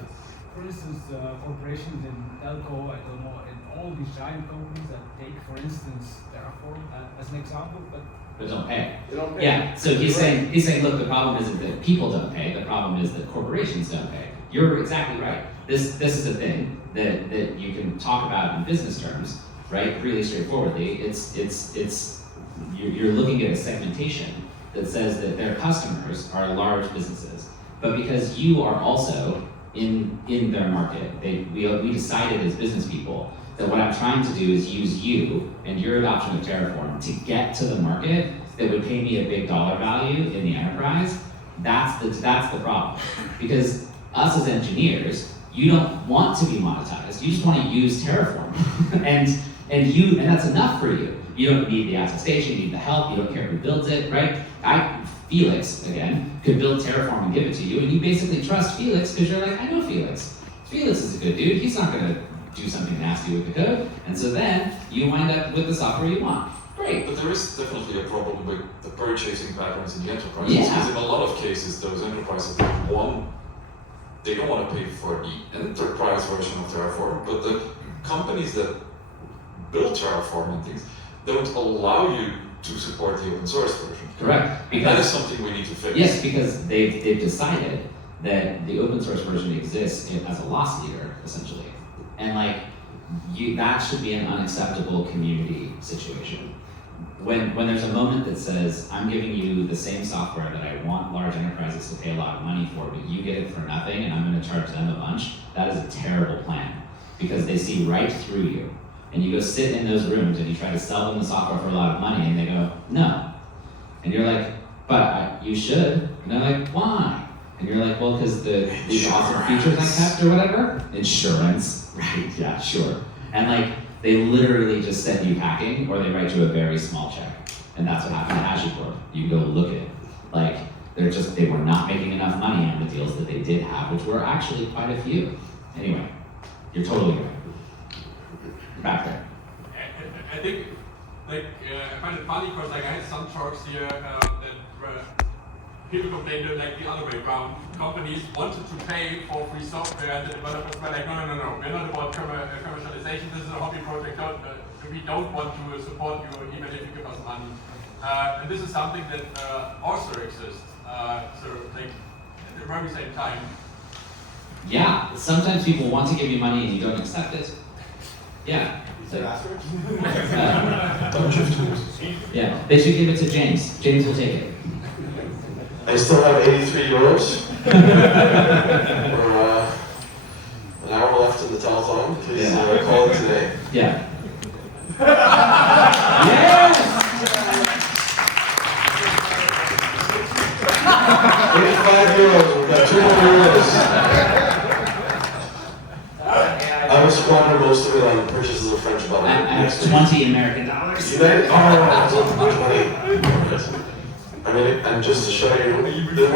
for instance, corporations in telco, I don't know, in all these giant companies that take, for instance, Terraform as an example, but don't pay. They don't pay. Yeah, so he's saying, look, the problem isn't that people don't pay, the problem is that corporations don't pay. You're exactly right. This is a thing that you can talk about in business terms, right? Really straightforwardly. You're looking at a segmentation that says that their customers are large businesses, but because you are also in their market, we decided as business people that what I'm trying to do is use you and your adoption of Terraform to get to the market that would pay me a big dollar value in the enterprise. That's the problem. Because us as engineers, you don't want to be monetized. You just want to use Terraform. and that's enough for you. You don't need the attestation, you need the help, you don't care who builds it, right? Felix, again, could build Terraform and give it to you, and you basically trust Felix because you're like, I know Felix. Felix is a good dude, he's not gonna do something nasty with the code, and so then you wind up with the software you want. Great. But there is definitely a problem with the purchasing patterns in the enterprises, Yeah. because in a lot of cases, those enterprises, they don't want to pay for the enterprise version of Terraform, but the companies that build Terraform and things don't allow you to support the open source version. Correct. And that is something we need to fix. Yes, because they've decided that the open source version exists as a loss leader, essentially. And that should be an unacceptable community situation. When there's a moment that says, I'm giving you the same software that I want large enterprises to pay a lot of money for, but you get it for nothing and I'm gonna charge them a bunch, that is a terrible plan. Because they see right through you. And you go sit in those rooms and you try to sell them the software for a lot of money and they go, no. And you're like, but you should. And they're like, why? And you're like, well, because these awesome features I kept or whatever. Insurance, right, yeah, sure. And they literally just send you packing or they write you a very small check. And that's what happened at HashiCorp. You go look at it. They were not making enough money on the deals that they did have, which were actually quite a few. Anyway, you're totally right. Back there. I think, I find it funny because I had some talks here that people complained the other way around. Companies wanted to pay for free software, and the developers were like, no, we're not about commercialization. This is a hobby project. We don't want to support you even if you give us money. And this is something that also exists. At the very same time. Yeah, sometimes people want to give you money and you don't accept it. Yeah. Yeah, they should give it to James. James will take it. I still have 83 euros. We're an hour left in the telethon. Please call it today. Yeah. Yes! 85 euros, we've got 2 more euros. I will squander most of it on purchases of French butter. I have 20 American dollars. United, oh, 20. I mean, and just to show you that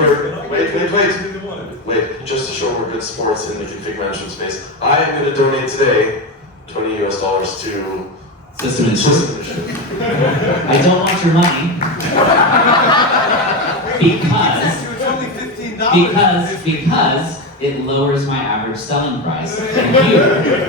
wait, just to show we're good sports in the config management space, I am going to donate today $20 US to System Initiative. I don't want your money. Because it lowers my average selling price. And you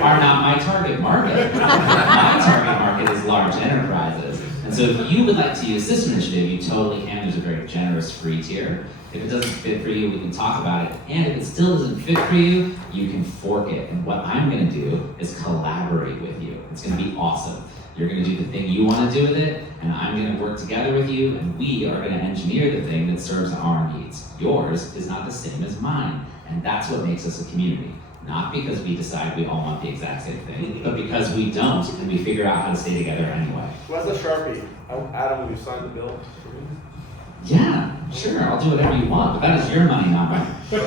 are not my target market. My target market is large enterprises. And so if you would like to use System Initiative, you totally can. There's a very generous free tier. If it doesn't fit for you, we can talk about it. And if it still doesn't fit for you, you can fork it. And what I'm gonna do is collaborate with you. It's gonna be awesome. You're gonna do the thing you wanna do with it, and I'm gonna work together with you, and we are gonna engineer the thing that serves our needs. Yours is not the same as mine, and that's what makes us a community. Not because we decide we all want the exact same thing, but because we don't, and we figure out how to stay together anyway. What's the Sharpie? Adam, will you sign the bill? Yeah, sure, I'll do whatever you want, but that is your money, not mine. You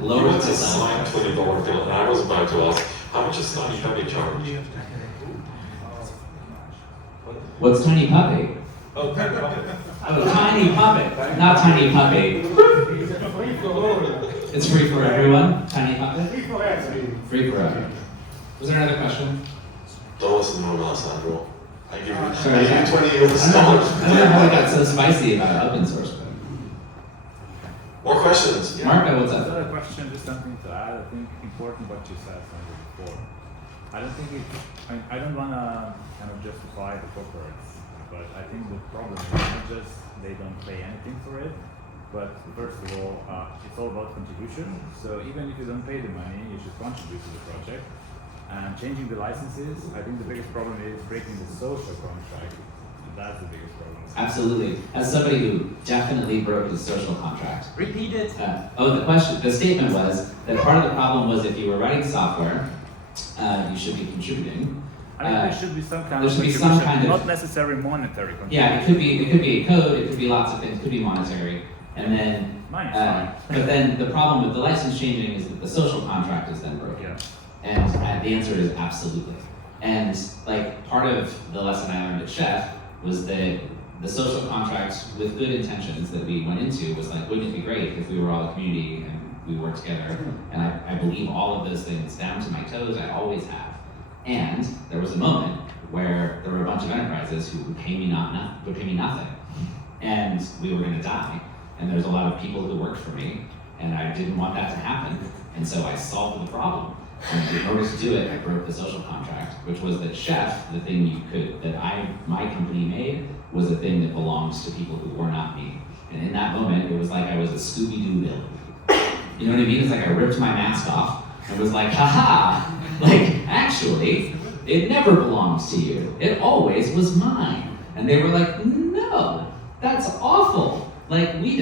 Lower want to to the sign $20 bill, and I was about to ask, how much is Tiny Puppy charge? What's Tiny Puppy? Oh, Tiny Puppy. Oh, Tiny Puppet, not Tiny Puppy. It's free for everyone, Tiny Puppet? Free for everyone. Free for everyone. Was there another question? Don't listen to him, Alessandro. I give you Sorry, 20 I US don't know how we got so spicy about open source. But More questions? Marco, what's up? Another question, just something to add. I think important what you said before. I don't think I don't want to kind of justify the corporates, but I think the problem is not just they don't pay anything for it, but first of all, it's all about contribution. So even if you don't pay the money, you should contribute to the project. And changing the licenses, I think the biggest problem is breaking the social contract. That's the biggest problem. Absolutely. As somebody who definitely broke the social contract. Repeat it. The statement was that part of the problem was if you were writing software, you should be contributing. I think there should be some kind there of should be some kind of, not necessarily monetary contribution. Yeah, it could be a code, it could be lots of things, it could be monetary. And then, but then the problem with the license changing is that the social contract is then broken. Yeah. And the answer is absolutely. And like part of the lesson I learned at Chef was that the social contract with good intentions that we went into was like, wouldn't it be great if we were all a community and we worked together? And I believe all of those things down to my toes, I always have. And there was a moment where there were a bunch of enterprises who would pay me nothing. And we were gonna die. And there's a lot of people who worked for me, and I didn't want that to happen. And so I solved the problem. And in order to do it, I broke the social contract, which was that Chef, the thing my company made, was a thing that belongs to people who were not me. And in that moment, it was like I was a Scooby-Doo villain. You know what I mean? It's like I ripped my mask off and was like, haha, like actually, it never belongs to you. It always was mine. And they were like, no, that's awful. Like we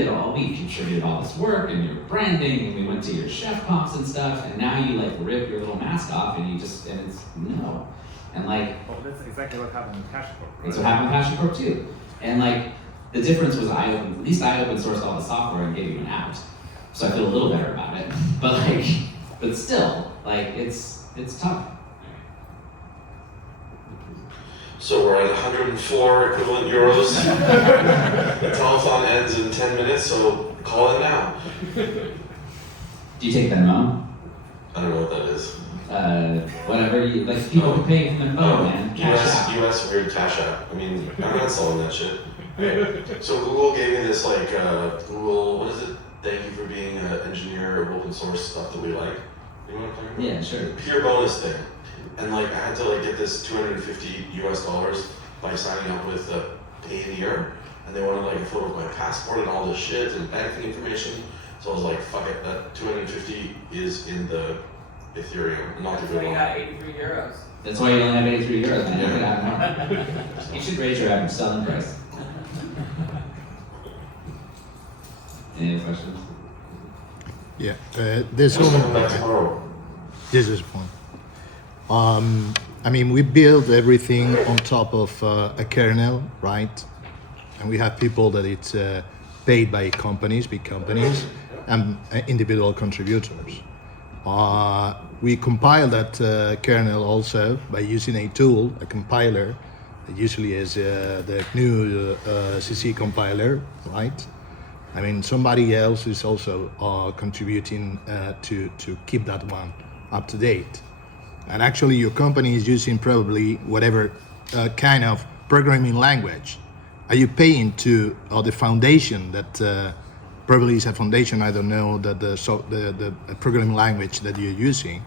contributed all this work and your branding and we went to your chef comps and stuff and now you like rip your little mask off and it's no. And like, oh, that's exactly what happened with HashiCorp, right? That's what happened with HashiCorp too. And like, the difference was at least I open sourced all the software and gave you an out. So I feel a little better about it. But still, like it's tough. So we're at 104 equivalent euros. The telethon ends in 10 minutes, so call it now. Do you take Venmo? I don't know what that is. Whatever you like, people can pay from their phone, man. US weird Cash App. I mean, I'm not selling that shit. So Google gave me this like Google, what is it? Thank you for being an engineer of open source stuff that we like. You know what I'm talking about? Yeah, sure. Peer bonus thing. And like I had to like get this $250 US by signing up with Payoneer, and they wanted like a photo of my passport and all this shit and banking information. So I was like, fuck it, that 250 is in the Ethereum, not the good one. You got 83 euros. That's why you only have 83 euros, man. Yeah. You should raise your average selling price. Any other questions? Yeah, this one. Come back tomorrow. This is fun. I mean, we build everything on top of a kernel, right? And we have people that it's paid by companies, big companies, and individual contributors. We compile that kernel also by using a tool, a compiler. It usually is the GNU CC compiler, right? I mean, somebody else is also contributing to keep that one up to date. And actually, your company is using probably whatever kind of programming language. Are you paying to the foundation that probably is a foundation? I don't know that the programming language that you're using,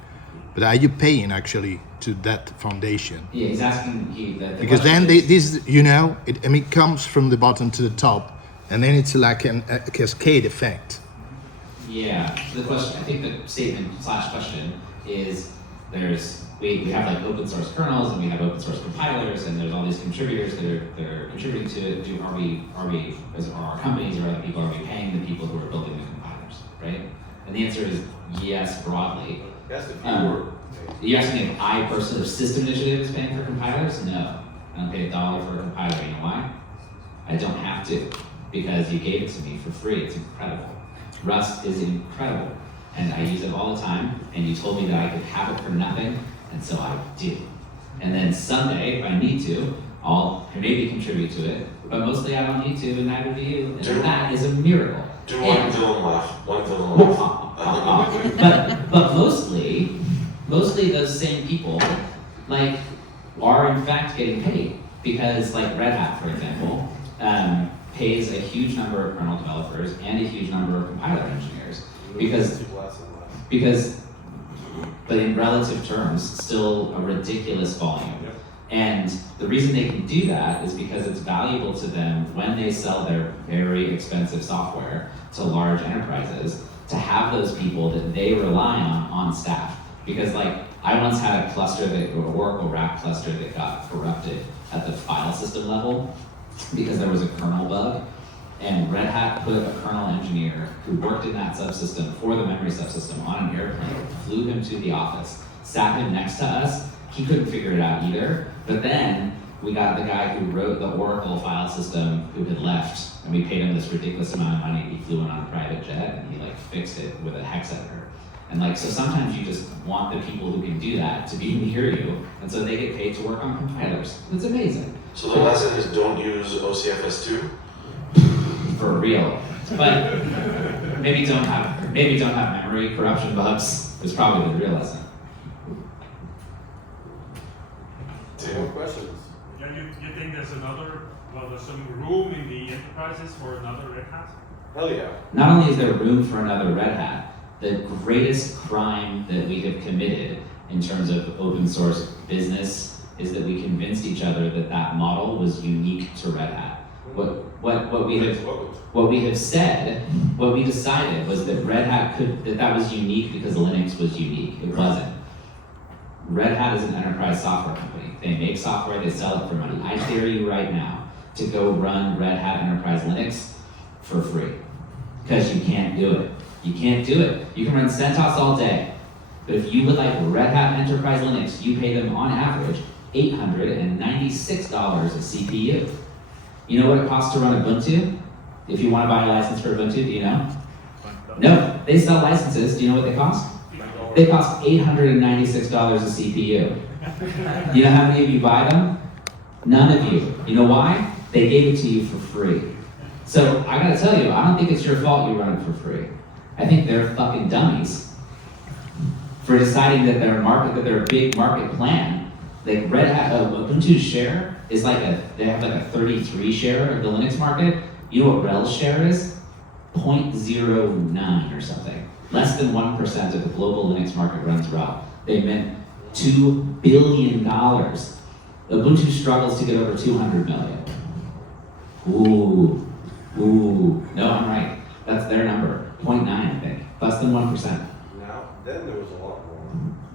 but are you paying actually to that foundation? Yeah, he's asking because then it comes from the bottom to the top, and then it's like a cascade effect. Yeah. So the question, I think the statement / question is we have like open source kernels and we have open source compilers and there's all these contributors that are contributing to it. Are our companies or other people, are we paying the people who are building the compilers, right? And the answer is yes, broadly. Yes, if you were. You're asking if I personally, the system initiative is paying for compilers? No. I don't pay $1 for a compiler. You know why? I don't have to, because you gave it to me for free. It's incredible. Rust is incredible. And I use it all the time, and you told me that I could have it for nothing, and so I do. And then someday, if I need to, I'll maybe contribute to it, but mostly I don't need to, and neither do you. And that is a miracle. Do one villain laugh. One villain laugh. But mostly those same people, like, are in fact getting paid. Because, like, Red Hat, for example, pays a huge number of kernel developers and a huge number of compiler engineers. But in relative terms, still a ridiculous volume. Yep. And the reason they can do that is because it's valuable to them when they sell their very expensive software to large enterprises to have those people that they rely on staff. Because like, I once had a cluster an Oracle RAP cluster that got corrupted at the file system level because there was a kernel bug. And Red Hat put a kernel engineer who worked in that subsystem for the memory subsystem on an airplane, flew him to the office, sat him next to us. He couldn't figure it out either. But then we got the guy who wrote the Oracle file system who had left, and we paid him this ridiculous amount of money. He flew in on a private jet, and he like fixed it with a hex editor. And like, so sometimes you just want the people who can do that to be near you, and so they get paid to work on compilers. It's amazing. So the lesson is don't use OCFS2? For real. But maybe don't have memory corruption bugs is probably the real lesson. More questions? Yeah, you think there's some room in the enterprises for another Red Hat? Hell yeah. Not only is there room for another Red Hat, the greatest crime that we have committed in terms of open source business is that we convinced each other that that model was unique to Red Hat. What we have said, what we decided was that Red Hat that was unique because Linux was unique. It wasn't. Red Hat is an enterprise software company. They make software, they sell it for money. I dare you right now to go run Red Hat Enterprise Linux for free. Because you can't do it. You can't do it. You can run CentOS all day. But if you would like Red Hat Enterprise Linux, you pay them on average $896 a CPU. You know what it costs to run Ubuntu? If you want to buy a license for Ubuntu, do you know? No, they sell licenses. Do you know what they cost? They cost $896 a CPU. You know how many of you buy them? None of you. You know why? They gave it to you for free. So I gotta tell you, I don't think it's your fault you run it for free. I think they're fucking dummies for deciding that they're a big market plan. Like Red Hat, Ubuntu's share is they have like a 33 share of the Linux market. You know what RHEL's share is? 0.09 or something. Less than 1% of the global Linux market runs RHEL. They meant $2 billion. Ubuntu struggles to get over 200 million. Ooh, no, I'm right. That's their number, 0.9, I think. Less than 1%. Now, then there was a lot more.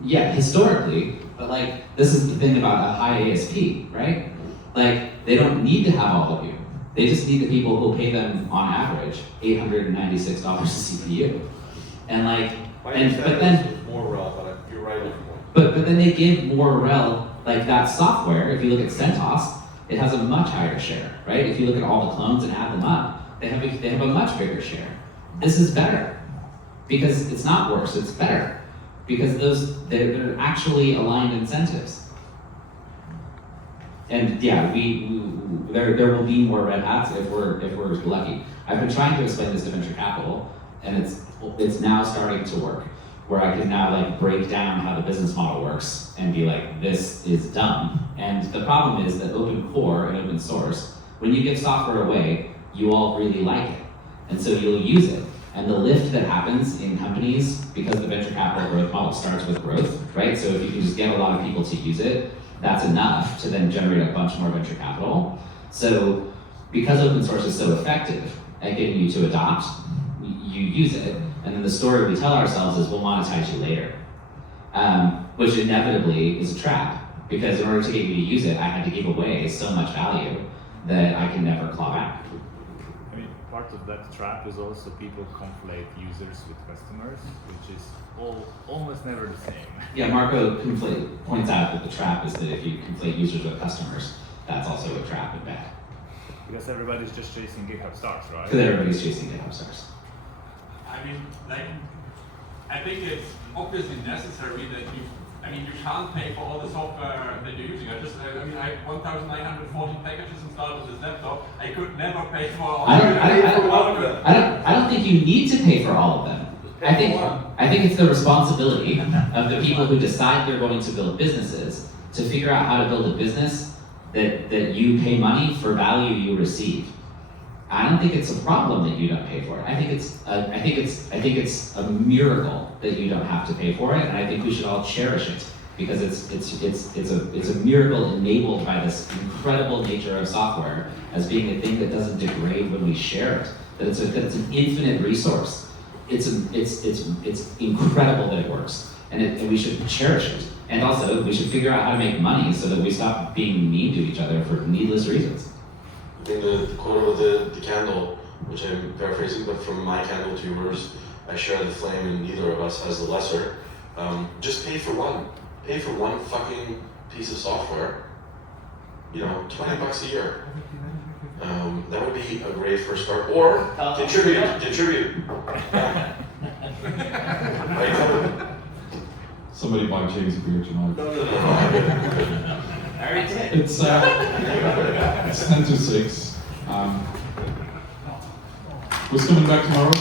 Yeah, historically, but like, this is the thing about a high ASP, right? Like, they don't need to have all of you. They just need the people who pay them, on average, $896 a CPU. And like, but then more RHEL, but you're right on the point. But then they give more RHEL like that software, if you look at CentOS, it has a much higher share, right? If you look at all the clones and add them up, they have a much bigger share. This is better because it's not worse, it's better because they're actually aligned incentives. And yeah, there will be more red hats if we're lucky. I've been trying to explain this to venture capital, and it's now starting to work, where I can now like break down how the business model works and be like, this is dumb. And the problem is that open core and open source, when you give software away, you all really like it, and so you'll use it. And the lift that happens in companies, because the venture capital growth model starts with growth, right? So if you can just get a lot of people to use it, that's enough to then generate a bunch more venture capital. So because open source is so effective at getting you to adopt, you use it, and then the story we tell ourselves is we'll monetize you later, which inevitably is a trap, because in order to get you to use it, I had to give away so much value that I can never claw back. I mean, part of that trap is also people conflate users with customers, which is almost never the same. Yeah, Marco points out that the trap is that if you conflate users with customers, that's also a trap and bad. Because everybody's just chasing GitHub stars, right? Because everybody's chasing GitHub stars. I mean, like, I think it's obviously necessary that you can't pay for all the software that you're using. I have 1,940 packages installed on this laptop. I could never pay for all of them. I don't think you need to pay for all of them. I think it's the responsibility of the people who decide they're going to build businesses to figure out how to build a business that you pay money for value you receive. I don't think it's a problem that you don't pay for it. I think it's a miracle that you don't have to pay for it, and I think we should all cherish it because it's a miracle enabled by this incredible nature of software as being a thing that doesn't degrade when we share it. That it's an infinite resource. It's incredible that it works, and we should cherish it. And also, we should figure out how to make money so that we stop being mean to each other for needless reasons. I think the quote of the candle, which I'm paraphrasing, but from my candle to yours, I share the flame and neither of us has the lesser. Just pay for one. Pay for one fucking piece of software. $20 a year. That would be a great first start. Or contribute. Right? Somebody buy James a beer tonight. No. I already did. It's 10 to 6. Who's coming back tomorrow?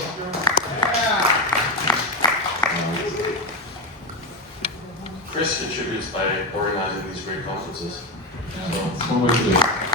Kris contributes by organizing these great conferences. It's one way to do it.